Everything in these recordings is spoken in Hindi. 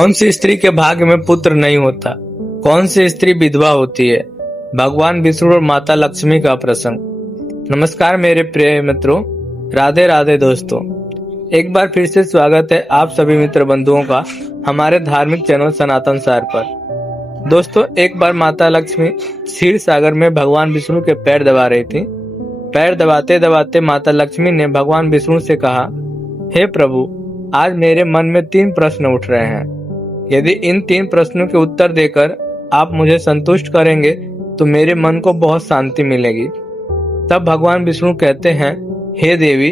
कौन सी स्त्री के भाग्य में पुत्र नहीं होता? कौन सी स्त्री विधवा होती है? भगवान विष्णु और माता लक्ष्मी का प्रसंग। नमस्कार मेरे प्रिय मित्रों, राधे राधे दोस्तों। एक बार फिर से स्वागत है आप सभी मित्र बंधुओं का हमारे धार्मिक चैनल सनातन सार पर। दोस्तों, एक बार माता लक्ष्मी क्षीर सागर में भगवान विष्णु के पैर दबा रही थी। पैर दबाते दबाते माता लक्ष्मी ने भगवान विष्णु से कहा, हे प्रभु, आज मेरे मन में 3 प्रश्न उठ रहे हैं। यदि इन 3 प्रश्नों के उत्तर देकर आप मुझे संतुष्ट करेंगे तो मेरे मन को बहुत शांति मिलेगी। तब भगवान विष्णु कहते हैं, हे देवी,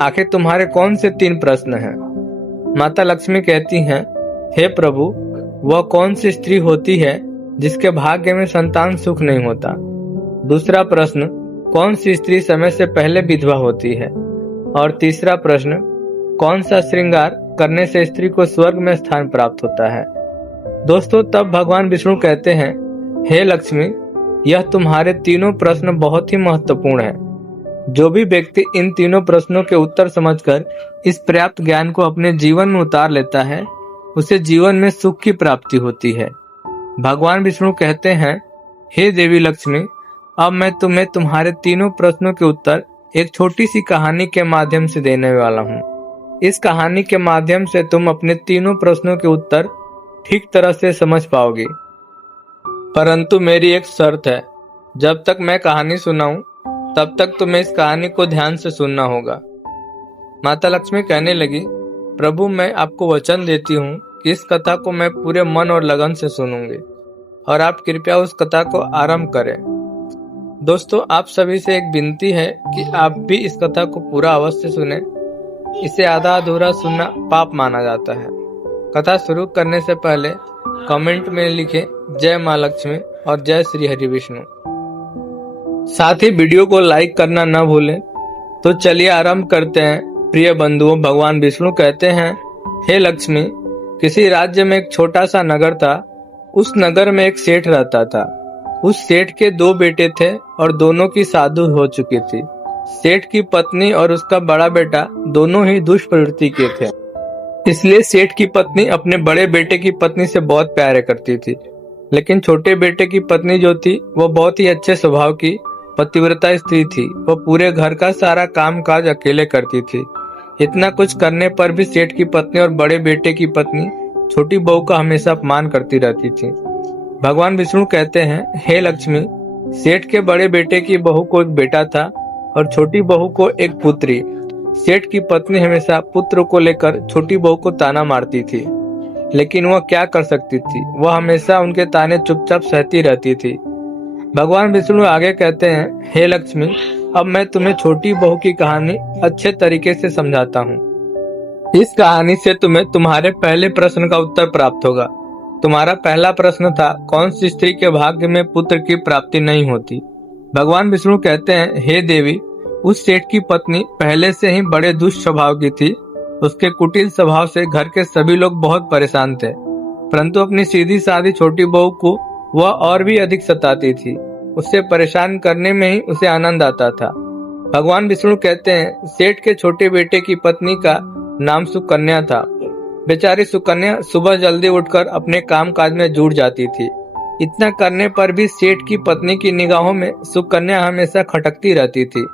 आखिर तुम्हारे कौन से 3 प्रश्न हैं? माता लक्ष्मी कहती हैं, हे प्रभु, वह कौन सी स्त्री होती है जिसके भाग्य में संतान सुख नहीं होता? दूसरा प्रश्न, कौन सी स्त्री समय से पहले विधवा होती है? और तीसरा प्रश्न, कौन सा श्रृंगार करने से स्त्री को स्वर्ग में स्थान प्राप्त होता है? दोस्तों, तब भगवान विष्णु कहते हैं, हे लक्ष्मी, यह तुम्हारे तीनों प्रश्न बहुत ही महत्वपूर्ण हैं। जो भी व्यक्ति इन तीनों प्रश्नों के उत्तर समझकर इस पर्याप्त ज्ञान को अपने जीवन में उतार लेता है, उसे जीवन में सुख की प्राप्ति होती है। भगवान विष्णु कहते हैं, हे देवी लक्ष्मी, अब मैं तुम्हें तुम्हारे तीनों प्रश्नों के उत्तर एक छोटी सी कहानी के माध्यम से देने वाला हूँ। इस कहानी के माध्यम से तुम अपने तीनों प्रश्नों के उत्तर ठीक तरह से समझ पाओगे। परंतु मेरी एक शर्त है, जब तक मैं कहानी सुनाऊं तब तक तुम्हें इस कहानी को ध्यान से सुनना होगा। माता लक्ष्मी कहने लगी, प्रभु, मैं आपको वचन देती हूँ कि इस कथा को मैं पूरे मन और लगन से सुनूंगी और आप कृपया उस कथा को आरंभ करें। दोस्तों, आप सभी से एक विनती है कि आप भी इस कथा को पूरा अवश्य सुने। इसे आधा अधूरा सुनना पाप माना जाता है। कथा शुरू करने से पहले कमेंट में लिखें जय मां लक्ष्मी और जय श्री हरि विष्णु। साथ ही वीडियो को लाइक करना न भूलें। तो चलिए आरंभ करते हैं। प्रिय बंधुओं, भगवान विष्णु कहते हैं, हे लक्ष्मी, किसी राज्य में एक छोटा सा नगर था। उस नगर में एक सेठ रहता था। उस सेठ के 2 बेटे थे और दोनों की शादी हो चुकी थी। सेठ की पत्नी और उसका बड़ा बेटा दोनों ही दुष्ट प्रवृत्ति के थे। इसलिए सेठ की पत्नी अपने बड़े बेटे की पत्नी से बहुत प्यार करती थी, लेकिन छोटे बेटे की पत्नी जो थी वो बहुत ही अच्छे स्वभाव की पतिव्रता स्त्री थी। वो पूरे घर का सारा काम काज अकेले करती थी। इतना कुछ करने पर भी सेठ की पत्नी और बड़े बेटे की पत्नी छोटी बहू का हमेशा अपमान करती रहती थी। भगवान विष्णु कहते हैं, हे लक्ष्मी, सेठ के बड़े बेटे की बहू को एक बेटा था और छोटी बहू को एक पुत्री। सेठ की पत्नी हमेशा पुत्र को लेकर छोटी बहू को ताना मारती थी, लेकिन वह क्या कर सकती थी? वह हमेशा उनके ताने चुपचाप सहती रहती थी। भगवान विष्णु आगे कहते हैं, हे लक्ष्मी, अब मैं तुम्हें छोटी बहू की कहानी अच्छे तरीके से समझाता हूँ। इस कहानी से तुम्हें तुम्हारे पहले प्रश्न का उत्तर प्राप्त होगा। तुम्हारा पहला प्रश्न था, कौन सी स्त्री के भाग्य में पुत्र की प्राप्ति नहीं होती? भगवान विष्णु कहते हैं, हे देवी, उस सेठ की पत्नी पहले से ही बड़े दुष्ट स्वभाव की थी। उसके कुटिल स्वभाव से घर के सभी लोग बहुत परेशान थे, परंतु अपनी सीधी सादी छोटी बहू को वह और भी अधिक सताती थी। उससे परेशान करने में ही उसे आनंद आता था। भगवान विष्णु कहते हैं, सेठ के छोटे बेटे की पत्नी का नाम सुकन्या था। बेचारी सुकन्या सुबह जल्दी उठकर अपने काम काज में जुट जाती थी। इतना करने पर भी सेठ की पत्नी की निगाहों में सुकन्या हमेशा खटकती रहती थी।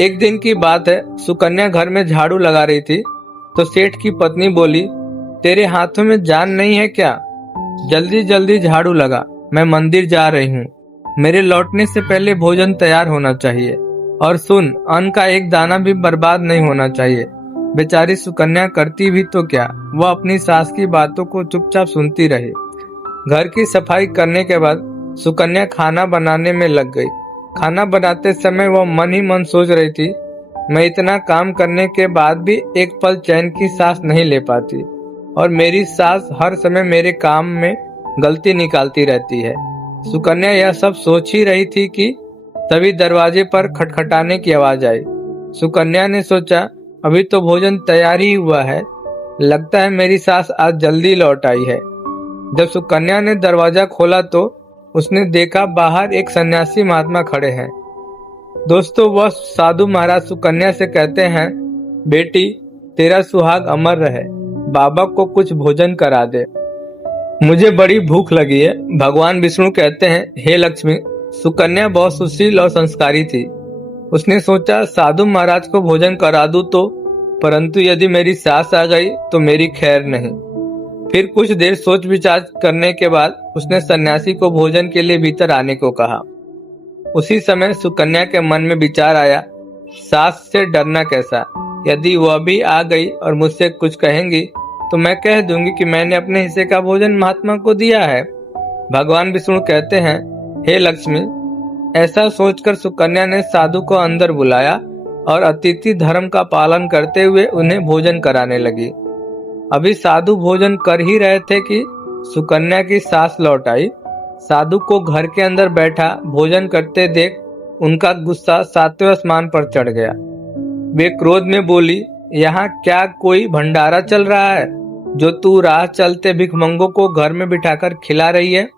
एक दिन की बात है, सुकन्या घर में झाड़ू लगा रही थी तो सेठ की पत्नी बोली, तेरे हाथों में जान नहीं है क्या? जल्दी जल्दी झाड़ू लगा, मैं मंदिर जा रही हूँ। मेरे लौटने से पहले भोजन तैयार होना चाहिए, और सुन, अन्न का एक दाना भी बर्बाद नहीं होना चाहिए। बेचारी सुकन्या करती भी तो क्या, वह अपनी सास की बातों को चुपचाप सुनती रही। घर की सफाई करने के बाद सुकन्या खाना बनाने में लग गई। खाना बनाते समय वह मन ही मन सोच रही थी, मैं इतना काम करने के बाद भी एक पल चैन की सांस नहीं ले पाती और मेरी सास हर समय मेरे काम में गलती निकालती रहती है। सुकन्या यह सब सोच ही रही थी कि तभी दरवाजे पर खटखटाने की आवाज आई। सुकन्या ने सोचा, अभी तो भोजन तैयार ही हुआ है, लगता है मेरी सास आज जल्दी लौट आई है। जब सुकन्या ने दरवाजा खोला तो उसने देखा बाहर एक सन्यासी महात्मा खड़े हैं। दोस्तों, वह साधु महाराज सुकन्या से कहते हैं, बेटी, तेरा सुहाग अमर रहे। बाबा को कुछ भोजन करा दे, मुझे बड़ी भूख लगी है। भगवान विष्णु कहते हैं, हे लक्ष्मी, सुकन्या बहुत सुशील और संस्कारी थी। उसने सोचा साधु महाराज को भोजन करा दूं तो, परंतु यदि मेरी सास आ गई तो मेरी खैर नहीं। फिर कुछ देर सोच विचार करने के बाद उसने सन्यासी को भोजन के लिए भीतर आने को कहा। उसी समय सुकन्या के मन में विचार आया, सास से डरना कैसा, यदि वह भी आ गई और मुझसे कुछ कहेंगी तो मैं कह दूंगी कि मैंने अपने हिस्से का भोजन महात्मा को दिया है। भगवान विष्णु कहते हैं, हे लक्ष्मी, ऐसा सोचकर सुकन्या ने साधु को अंदर बुलाया और अतिथि धर्म का पालन करते हुए उन्हें भोजन कराने लगी। अभी साधु भोजन कर ही रहे थे कि सुकन्या की सास लौट आई। साधु को घर के अंदर बैठा भोजन करते देख उनका गुस्सा सातवें आसमान पर चढ़ गया। वे क्रोध में बोली, यहाँ क्या कोई भंडारा चल रहा है जो तू राह चलते भिखमंगों को घर में बिठाकर खिला रही है?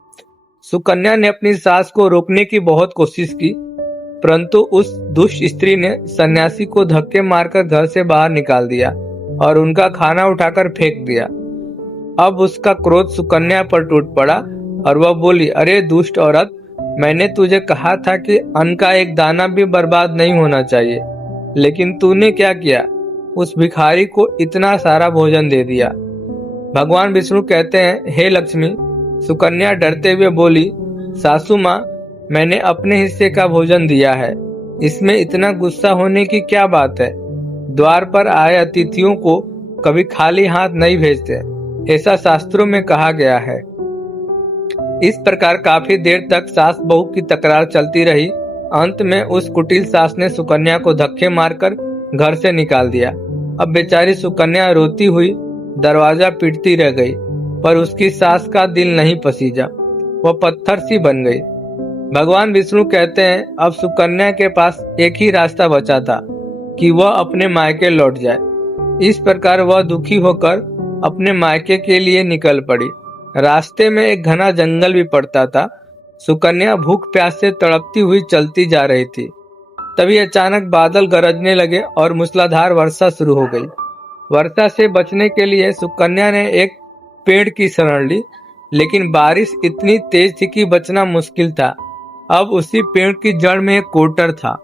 सुकन्या ने अपनी सास को रोकने की बहुत कोशिश की, परंतु उस दुष्ट स्त्री ने सन्यासी को धक्के मारकर घर से बाहर निकाल दिया और उनका खाना उठाकर फेंक दिया। अब उसका क्रोध सुकन्या पर टूट पड़ा और वह बोली, अरे दुष्ट औरत, मैंने तुझे कहा था कि अन्न का एक दाना भी बर्बाद नहीं होना चाहिए, लेकिन तूने क्या किया, उस भिखारी को इतना सारा भोजन दे दिया। भगवान विष्णु कहते हैं, हे लक्ष्मी, सुकन्या डरते हुए बोली, सासू माँ, मैंने अपने हिस्से का भोजन दिया है, इसमें इतना गुस्सा होने की क्या बात है? द्वार पर आए अतिथियों को कभी खाली हाथ नहीं भेजते, ऐसा शास्त्रों में कहा गया है। इस प्रकार काफी देर तक सास बहू की तकरार चलती रही। अंत में उस कुटिल सास ने सुकन्या को धक्के मारकर घर से निकाल दिया। अब बेचारी सुकन्या रोती हुई दरवाजा पीटती रह गई, पर उसकी सास का दिल नहीं पसीजा, वह पत्थर सी बन गई। भगवान विष्णु कहते हैं, अब सुकन्या के पास एक ही रास्ता बचा था कि वह अपने मायके लौट जाए। इस प्रकार वह दुखी होकर अपने मायके के लिए निकल पड़ी। रास्ते में एक घना जंगल भी पड़ता था। सुकन्या भूख प्यास से तड़पती हुई चलती जा रही थी। तभी अचानक बादल गरजने लगे और मूसलाधार वर्षा शुरू हो गई। वर्षा से बचने के लिए सुकन्या ने एक पेड़ की शरण ली, लेकिन बारिश इतनी तेज थी कि बचना मुश्किल था। अब उसी पेड़ की जड़ में एक कोटर था।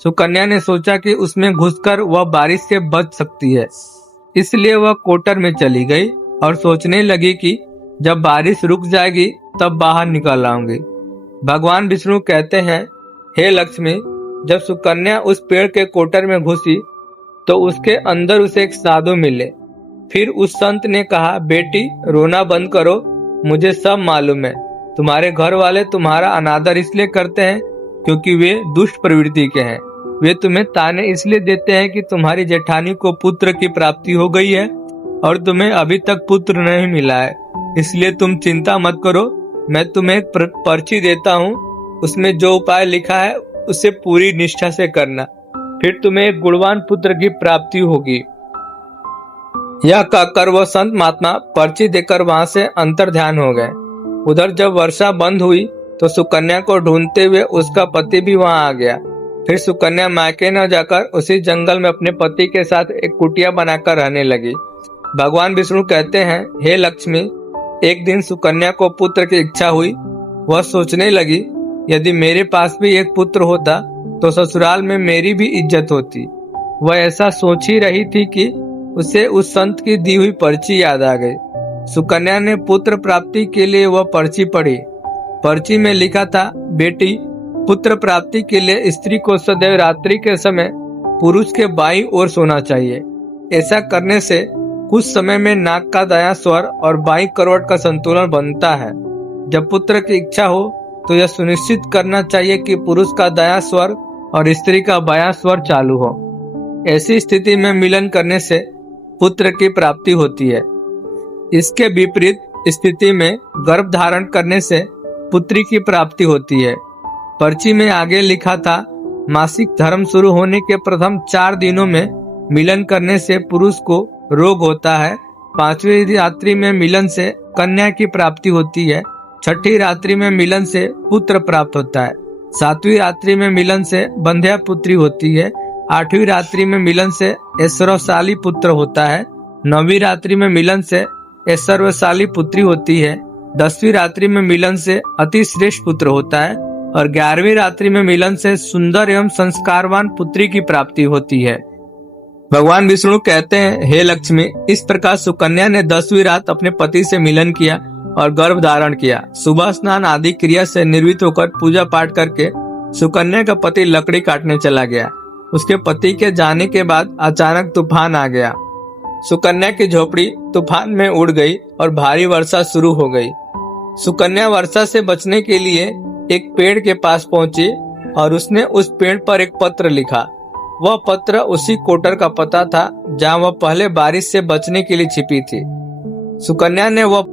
सुकन्या ने सोचा कि उसमें घुसकर वह बारिश से बच सकती है, इसलिए वह कोटर में चली गई और सोचने लगी कि जब बारिश रुक जाएगी तब बाहर निकल आऊंगी। भगवान विष्णु कहते हैं, हे लक्ष्मी, जब सुकन्या उस पेड़ के कोटर में घुसी तो उसके अंदर उसे एक साधु मिले। फिर उस संत ने कहा, बेटी रोना बंद करो, मुझे सब मालूम है। तुम्हारे घर वाले तुम्हारा अनादर इसलिए करते हैं क्योंकि वे दुष्ट प्रवृत्ति के हैं। वे तुम्हें ताने इसलिए देते हैं कि तुम्हारी जेठानी को पुत्र की प्राप्ति हो गई है और तुम्हें अभी तक पुत्र नहीं मिला है, इसलिए तुम चिंता मत करो। मैं तुम्हें एक पर्ची देता हूँ, उसमें जो उपाय लिखा है उसे पूरी निष्ठा से करना, फिर तुम्हें एक गुणवान पुत्र की प्राप्ति होगी। यह कहकर वह संत महात्मा पर्ची देकर वहां से अंतर ध्यान हो गए। उधर जब वर्षा बंद हुई तो सुकन्या को ढूंढते हुए उसका पति भी वहां आ गया। फिर सुकन्या मायके न जाकर उसी जंगल में अपने पति के साथ एक कुटिया बनाकर रहने लगी। भगवान विष्णु कहते हैं, हे लक्ष्मी, एक दिन सुकन्या को पुत्र की इच्छा हुई। वह सोचने लगी, यदि मेरे पास भी एक पुत्र होता तो ससुराल में मेरी भी इज्जत होती। वह ऐसा सोच ही रही थी कि उसे उस संत की दी हुई पर्ची याद आ गई। सुकन्या ने पुत्र प्राप्ति के लिए वह पर्ची पढ़ी। पर्ची में लिखा था, बेटी, पुत्र प्राप्ति के लिए स्त्री को सदैव रात्रि के समय पुरुष के बाईं ओर सोना चाहिए। ऐसा करने से कुछ समय में नाक का दायां स्वर और बाईं करवट का संतुलन बनता है। जब पुत्र की इच्छा हो तो यह सुनिश्चित करना चाहिए कि पुरुष का दायां स्वर और स्त्री का बायां स्वर चालू हो। ऐसी स्थिति में मिलन करने से पुत्र की प्राप्ति होती है। इसके विपरीत स्थिति में गर्भ धारण करने से पुत्री की प्राप्ति होती है। पर्ची में आगे लिखा था, मासिक धर्म शुरू होने के प्रथम 4 दिनों में मिलन करने से पुरुष को रोग होता है। 5वीं रात्रि में मिलन से कन्या की प्राप्ति होती है। 6ठी रात्रि में मिलन से पुत्र प्राप्त होता है। 7वीं रात्रि में मिलन से बंध्या पुत्री होती है। 8वीं रात्रि में मिलन से ऐश्वर्यशाली पुत्र होता है 9वीं रात्रि में मिलन से यह सर्वशाली पुत्री होती है। 10वीं रात्रि में मिलन से अति श्रेष्ठ पुत्र होता है और 11वीं रात्रि में मिलन से सुंदर एवं संस्कारवान पुत्री की प्राप्ति होती है। भगवान विष्णु कहते हैं, हे लक्ष्मी, इस प्रकार सुकन्या ने 10वीं रात अपने पति से मिलन किया और गर्भ धारण किया। सुबह स्नान आदि क्रिया से निर्वित होकर पूजा पाठ करके सुकन्या का पति लकड़ी काटने चला गया। उसके पति के जाने के बाद अचानक तूफान आ गया। सुकन्या की झोपड़ी तूफान में उड़ गई और भारी वर्षा शुरू हो गई। सुकन्या वर्षा से बचने के लिए एक पेड़ के पास पहुंची और उसने उस पेड़ पर एक पत्र लिखा। वह पत्र उसी कोटर का पता था जहां वह पहले बारिश से बचने के लिए छिपी थी। सुकन्या ने वह